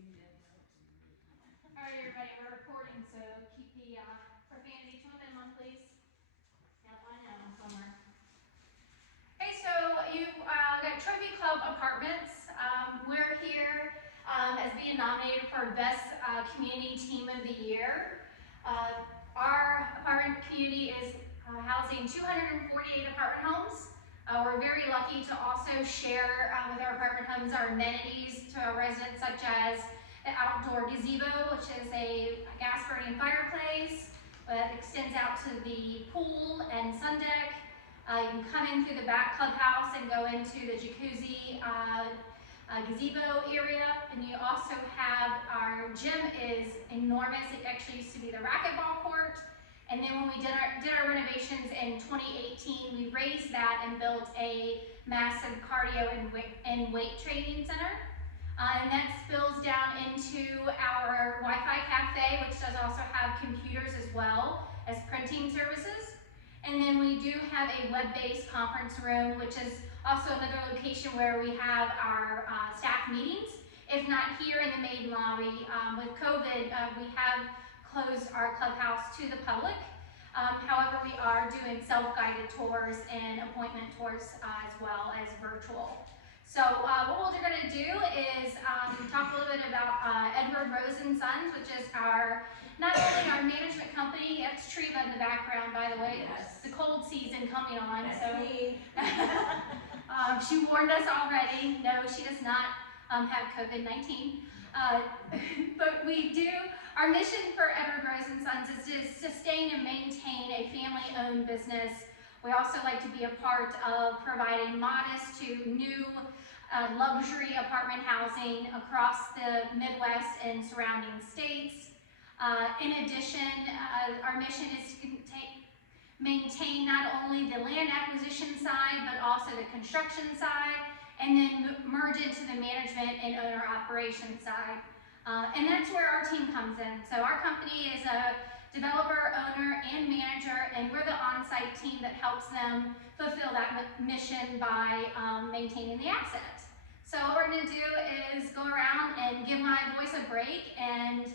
All right, everybody, we're recording, so keep the profanity to a minimum, please. Yep, I know, bummer. Hey, so you've got Trophy Club Apartments. We're here as being nominated for Best Community Team of the Year. Our apartment community is housing 248 apartment homes. We're very lucky to also share with our apartment homes our amenities to our residents, such as the outdoor gazebo, which is a gas burning fireplace that extends out to the pool and sun deck. You can come in through the back clubhouse and go into the jacuzzi gazebo area. And you also have our gym is enormous. It actually used to be the racquetball court. And then when we did our renovations in 2018, we raised that and built a massive cardio and weight training center. And that spills down into our Wi-Fi cafe, which does also have computers as well as printing services. And then we do have a web-based conference room, which is also another location where we have our staff meetings. If not here in the main lobby, with COVID, we have closed our clubhouse to the public. However, we are doing self-guided tours and appointment tours as well as virtual. So what we're going to do is talk a little bit about Edward Rose & Sons, which is not only our management company. That's Treva in the background, by the way. Yes. The cold season coming on. That's so me. She warned us already. No, she does not have COVID-19. But we do, our mission for Edward Rose & Sons is to sustain and maintain a family-owned business. We also like to be a part of providing modest to new luxury apartment housing across the Midwest and surrounding states. In addition, our mission is to maintain not only the land acquisition side, but also the construction side, and then merge into the management and owner operations side. And that's where our team comes in. So our company is a developer, owner, and manager, and we're the on-site team that helps them fulfill that mission by maintaining the assets. So what we're going to do is go around and give my voice a break, and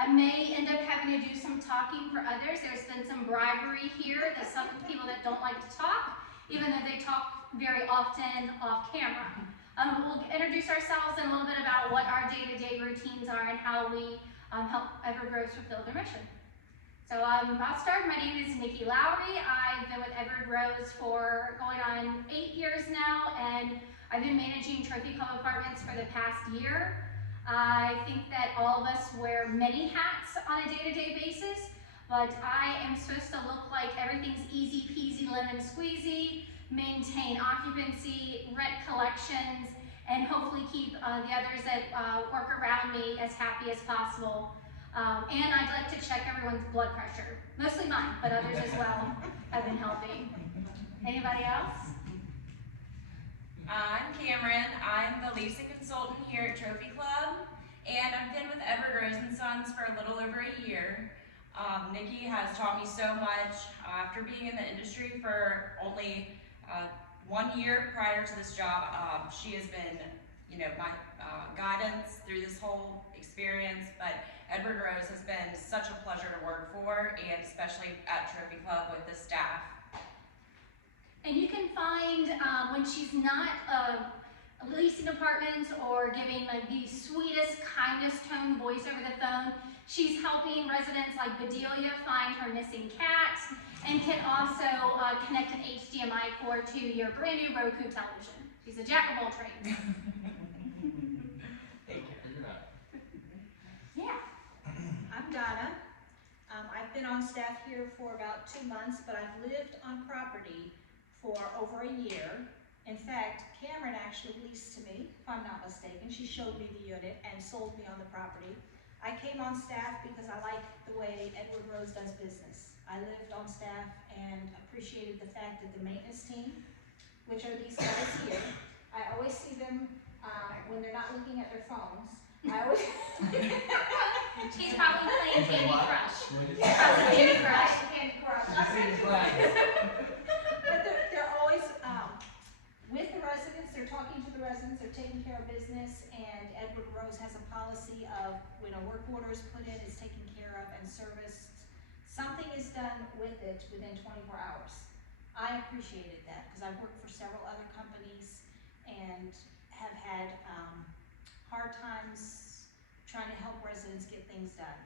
I may end up having to do some talking for others. There's been some bribery here. There's some people that don't like to talk, even though they talk very often off camera. We'll introduce ourselves and a little bit about what our day-to-day routines are and how we help Edward Rose fulfill their mission. So I'll start. My name is Nikki Lowry. I've been with Edward Rose for going on 8 years now, and I've been managing Trophy Club Apartments for the past year. I think that all of us wear many hats on a day-to-day basis, but I am supposed to look like everything's easy peasy lemon squeezy, maintain occupancy, rent collections, and hopefully keep the others that work around me as happy as possible. And I'd like to check everyone's blood pressure. Mostly mine, but others as well have been helping. Anybody else? I'm Cameron. I'm the leasing consultant here at Trophy Club, and I've been with Edward Rose & Sons for a little over a year. Nikki has taught me so much. After being in the industry for only 1 year prior to this job, she has been, my guidance through this whole experience. But Edward Rose has been such a pleasure to work for, and especially at Trophy Club with the staff. And you can find when she's not leasing apartments or giving like the sweetest, kindest tone voice over the phone, she's helping residents like Bedelia find her missing cat, and can also connect an HDMI cord to your brand new Roku television. She's a jack of all trades. Thank you. Yeah. I'm Donna. I've been on staff here for about 2 months, but I've lived on property for over a year. In fact, Cameron actually leased to me, if I'm not mistaken. She showed me the unit and sold me on the property. I came on staff because I like the way Edward Rose does business. I lived on staff and appreciated the fact that the maintenance team, which are these guys here, I always see them when they're not looking at their phones. I always She's probably playing Candy Crush. Candy Crush. But they're always with the residents. They're talking to the residents. They're taking care of business. And Edward Rose has a policy when a work order is put in, it's taken care of and serviced. Something is done with it within 24 hours. I appreciated that because I've worked for several other companies and have had hard times trying to help residents get things done.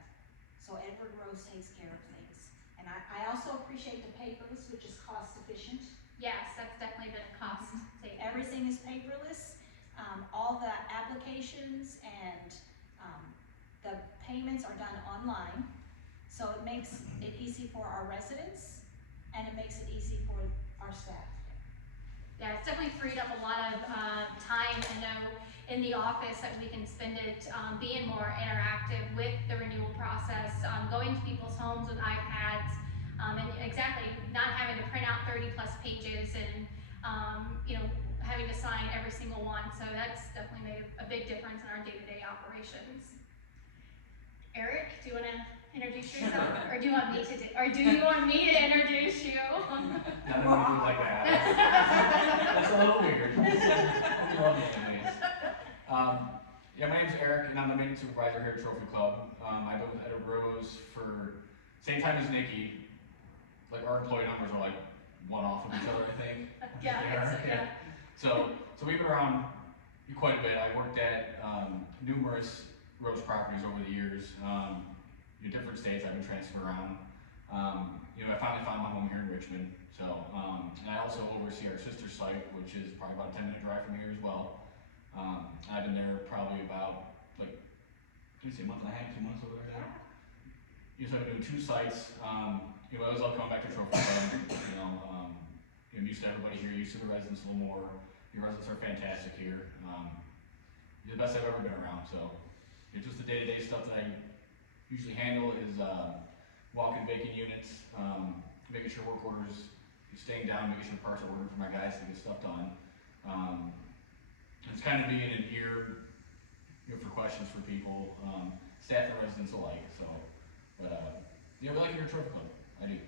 So Edward Rose takes care of things. And I also appreciate the paperless, which is cost efficient. Yes, that's definitely been a cost saving. Everything is paperless. All the applications and the payments are done online. So it makes it easy for our residents and it makes it easy for our staff. Yeah, it's definitely freed up a lot of time, I know, in the office that we can spend it being more interactive with the renewal process, going to people's homes with iPads, and exactly, not having to print out 30 plus pages and, you know, having to sign every single one. So that's definitely made a big difference in our day-to-day operations. Eric, do you want to introduce yourself, or do you want me to introduce you? Not a movie like that. That's a little weird. We love it anyways. Yeah, my name's Eric, and I'm the maintenance supervisor here at Trophy Club. I've been with Edward Rose for same time as Nikki. Like our employee numbers are like one off of each other, I think. Yeah. So we've been around quite a bit. I worked at numerous Rose properties over the years. In different states, I've been transferred around. You know, I finally found my home here in Richmond. So, and I also oversee our sister site, which is probably about a 10-minute drive from here as well. I've been there probably about, like, can you say a month and a half, 2 months over there now? You know, so I've been doing 2 sites. You know, I was all coming back to Trophy Club. You know, I'm used to everybody here, used to the residents a little more. Your residents are fantastic here. You're the best I've ever been around. So, it's just the day-to-day stuff that I usually handle is walking vacant units, making sure work orders are staying down, making sure parts are ordered for my guys to get stuff done. It's kind of being an ear, you know, for questions for people, staff and residents alike. So, but yeah, we like your Trophy Club. I do.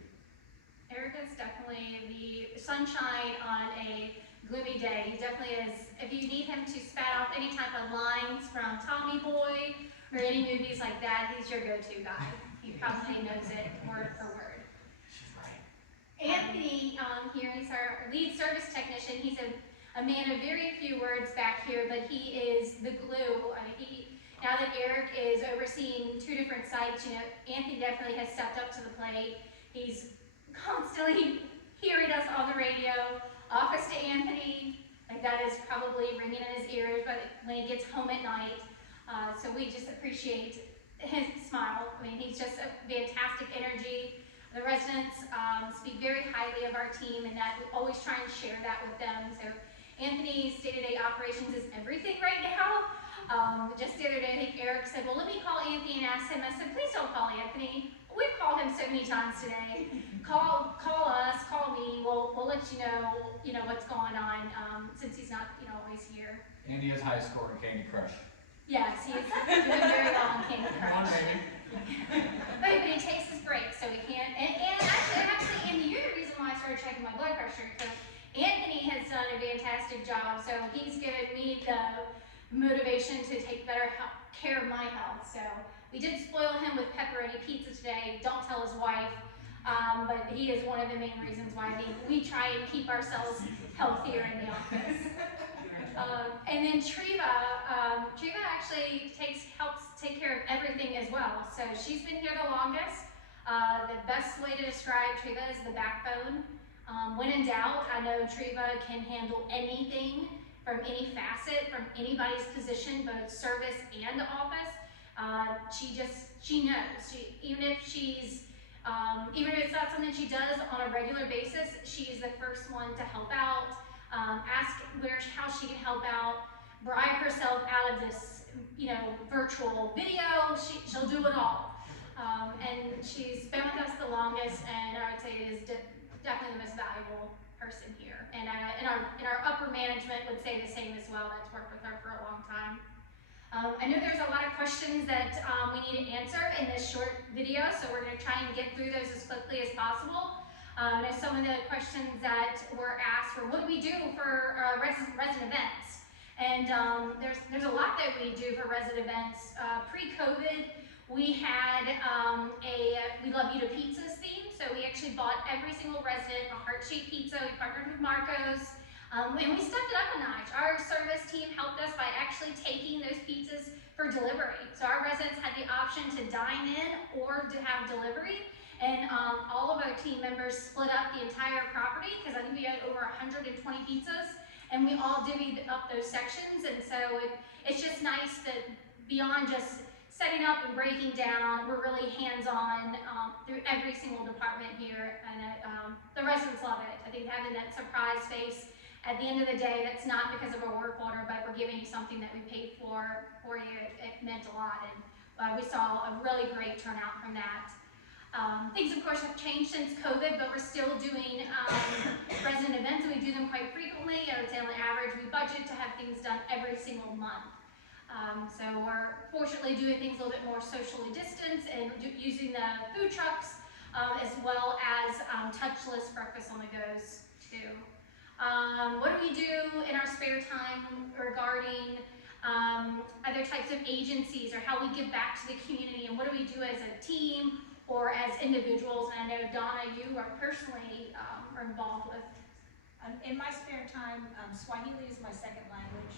Eric is definitely the sunshine on a gloomy day. He definitely is. If you need him to spat out any type of lines from Tommy Boy or any movies like that, he's your go-to guy. He probably knows it word for word. She's right. Anthony here, he's our lead service technician. He's a man of very few words back here, but he is the glue. Now that Eric is overseeing 2 different sites, you know, Anthony definitely has stepped up to the plate. He's constantly hearing us on the radio, office to Anthony, like that is probably ringing in his ears, but when he gets home at night. So we just appreciate his smile. I mean, he's just a fantastic energy. The residents speak very highly of our team, and that we always try and share that with them. So Anthony's day-to-day operations is everything right now. Just the other day, I think Eric said, well, let me call Anthony and ask him. I said, please don't call Anthony. We've called him so many times today. Call us, call me. We'll let you know what's going on, since he's not, always here. Andy has high score in Candy Crush. Yes, he's doing very well on Candy Come on, Crush. baby. But he takes his breaks, so he can't. And actually, Andy, you're the reason why I started checking my blood pressure. So Anthony has done a fantastic job. So he's given me the motivation to take better care of my health. So we did spoil him with pepperoni pizza today. Don't tell his wife. But he is one of the main reasons why we try and keep ourselves healthier in the office. And then Treva actually helps take care of everything as well. So she's been here the longest. The best way to describe Treva is the backbone. When in doubt, I know Treva can handle anything from any facet, from anybody's position, both service and office. She knows. Even if it's not something she does on a regular basis, she's the first one to help out. Ask how she can help out, bribe herself out of this, virtual video. She'll do it all. And she's been with us the longest, and I would say is definitely the most valuable person here. And our upper management would say the same as well. That's worked with her for a long time. I know there's a lot of questions that we need to answer in this short video, so we're going to try and get through those as quickly as possible. And some of the questions that were asked were, what do we do for resident events? And there's a lot that we do for resident events. Pre-COVID, we had We Love You to Pizzas theme. So we actually bought every single resident a heart-shaped pizza. We partnered with Marco's. And we stepped it up a notch. Our service team helped us by actually taking those pizzas for delivery. So our residents had the option to dine in or to have delivery. And all of our team members split up the entire property, because I think we had over 120 pizzas, and we all divvied up those sections. And so it's just nice that beyond just setting up and breaking down, we're really hands-on through every single department here, and the residents love it. I think having that surprise face at the end of the day, that's not because of a work order, but we're giving you something that we paid for you. It meant a lot, and we saw a really great turnout from that. Things, of course, have changed since COVID, but we're still doing resident events, and we do them quite frequently. I would say on the average, we budget to have things done every single month. So we're fortunately doing things a little bit more socially distanced and using the food trucks, as well as touchless breakfast on the goes too. What do we do in our spare time regarding other types of agencies, or how we give back to the community, and what do we do as a team or as individuals? And I know, Donna, you are personally are involved with. In my spare time, Swahili is my second language,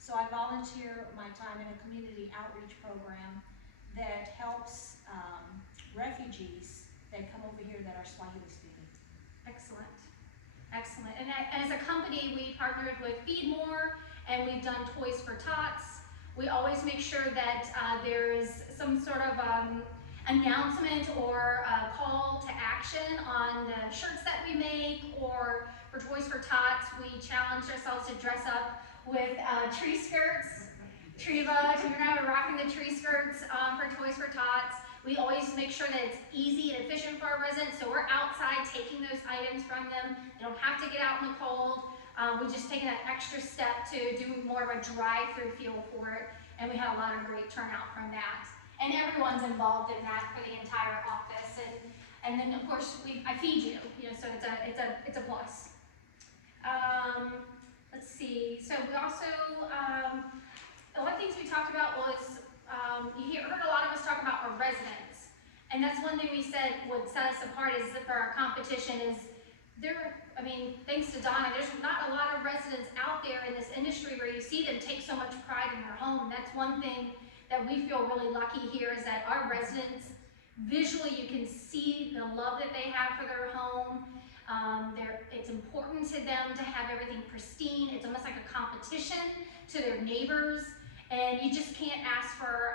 so I volunteer my time in a community outreach program that helps refugees that come over here that are Swahili speaking. Excellent. Excellent. And as a company, we partnered with Feed More, and we've done Toys for Tots. We always make sure that there is some sort of announcement or call to action on the shirts that we make, or for Toys for Tots, we challenged ourselves to dress up with tree skirts. Treva, you're now rocking the tree skirts for Toys for Tots. We always make sure that it's easy and efficient for our residents, so we're outside taking those items from them. They don't have to get out in the cold. We've just taken that extra step to do more of a drive-through feel for it, and we had a lot of great turnout from that. And everyone's involved in that for the entire office, and then of course I feed you, so it's a plus. Let's see. So we also a lot of things we talked about was you heard a lot of us talk about our residents, and that's one thing we said would set us apart is that for our competition is there. I mean, thanks to Donna, there's not a lot of residents out there in this industry where you see them take so much pride in their home. That's one thing that we feel really lucky here, is that our residents, visually you can see the love that they have for their home. It's important to them to have everything pristine. It's almost like a competition to their neighbors, and you just can't ask for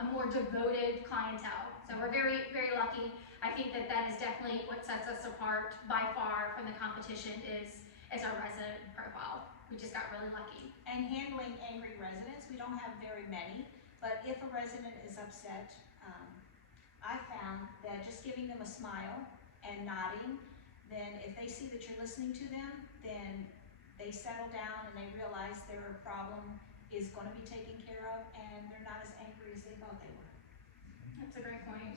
a more devoted clientele. So we're very, very lucky. I think that is definitely what sets us apart by far from the competition is our resident profile. We just got really lucky. And handling angry residents, we don't have very many. But if a resident is upset, I found that just giving them a smile and nodding, then if they see that you're listening to them, then they settle down and they realize their problem is going to be taken care of, and they're not as angry as they thought they were. That's a great point.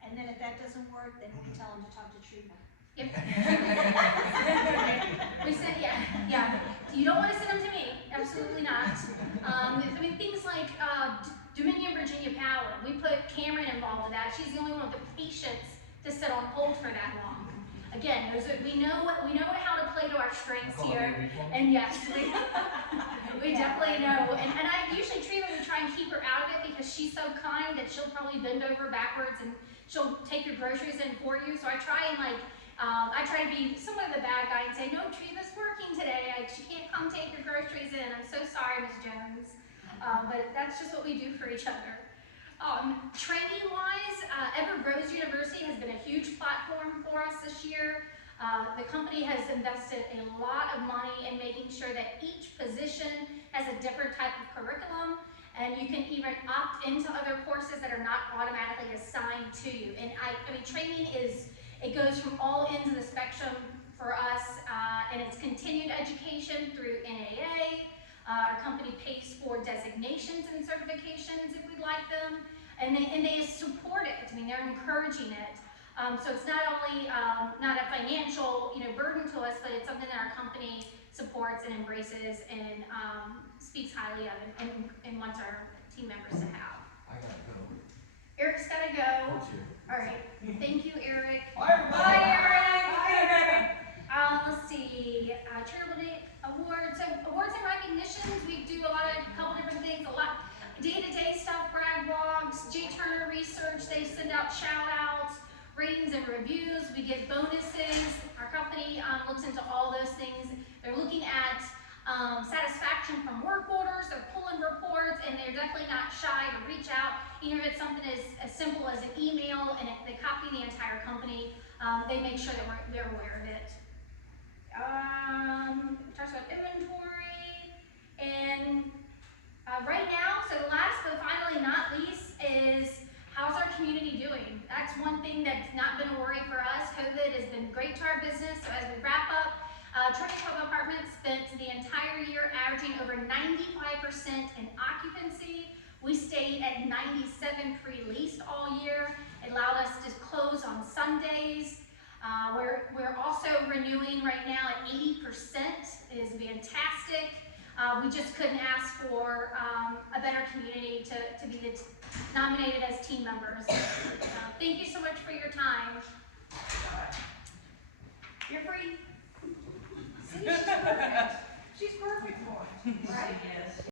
And then if that doesn't work, then we tell them to talk to Treva. Yep. We said, yeah. You don't want to send them to me. Absolutely not. I mean, things like Dominion Virginia Power. We put Cameron involved in that. She's the only one with the patience to sit on hold for that long. Again, we know how to play to our strengths here. And yes, we definitely know. And I usually Treva, we try and keep her out of it because she's so kind that she'll probably bend over backwards and she'll take your groceries in for you. So I try and I try to be somewhat of the bad guy and say, no, Treva's working today. She can't come take your groceries in. I'm so sorry, Ms. Jones. But that's just what we do for each other. Training-wise, Edward Rose University has been a huge platform for us this year. The company has invested a lot of money in making sure that each position has a different type of curriculum, and you can even opt into other courses that are not automatically assigned to you. And I mean, training it goes from all ends of the spectrum for us, and it's continued education through NAA. Our company pays for designations and certifications if we'd like them, and they support it. I mean, they're encouraging it. So it's not only not a financial burden to us, but it's something that our company supports and embraces, and speaks highly of and wants our team members to have. I gotta go. Eric's gotta go. Coach here. All right, thank you, Eric. Bye, everybody. Bye, Eric. Let's see, charitable day awards. So awards and recognitions, we do a couple different things. A lot day-to-day stuff, brag blogs, J Turner Research. They send out shout-outs, ratings and reviews. We give bonuses. Our company looks into all those things. They're looking at satisfaction from work orders. They're pulling reports, and they're definitely not shy to reach out. Even if it's something as simple as an email, and if they copy the entire company, they make sure that they're aware of it. Talks about inventory, and right now, so last but finally not least is how's our community doing? That's one thing that's not been a worry for us. COVID has been great to our business. So as we wrap up, Trophy Club Apartments spent the entire year averaging over 95% in occupancy. We stayed at 97 pre-leased all year. It allowed us to close on Sundays. We're also renewing right now at 80%. It is fantastic. We just couldn't ask for a better community to be nominated as team members. Thank you so much for your time. You're free. See, she's perfect. She's perfect for it, right? Yes.